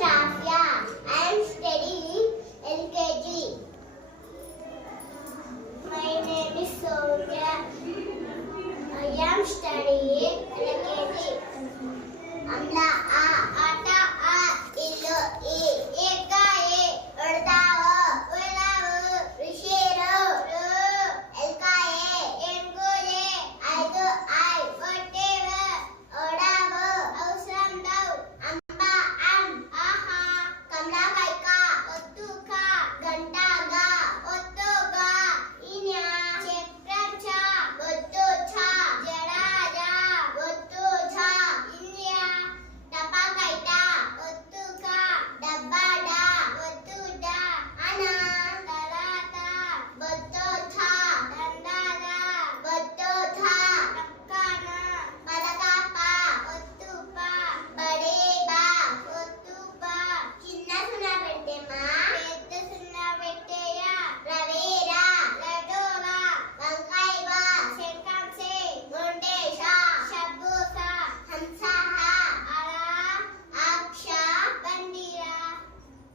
Rafia. I am studying LKG. My name is Soumya. I am studying LKG. Amla.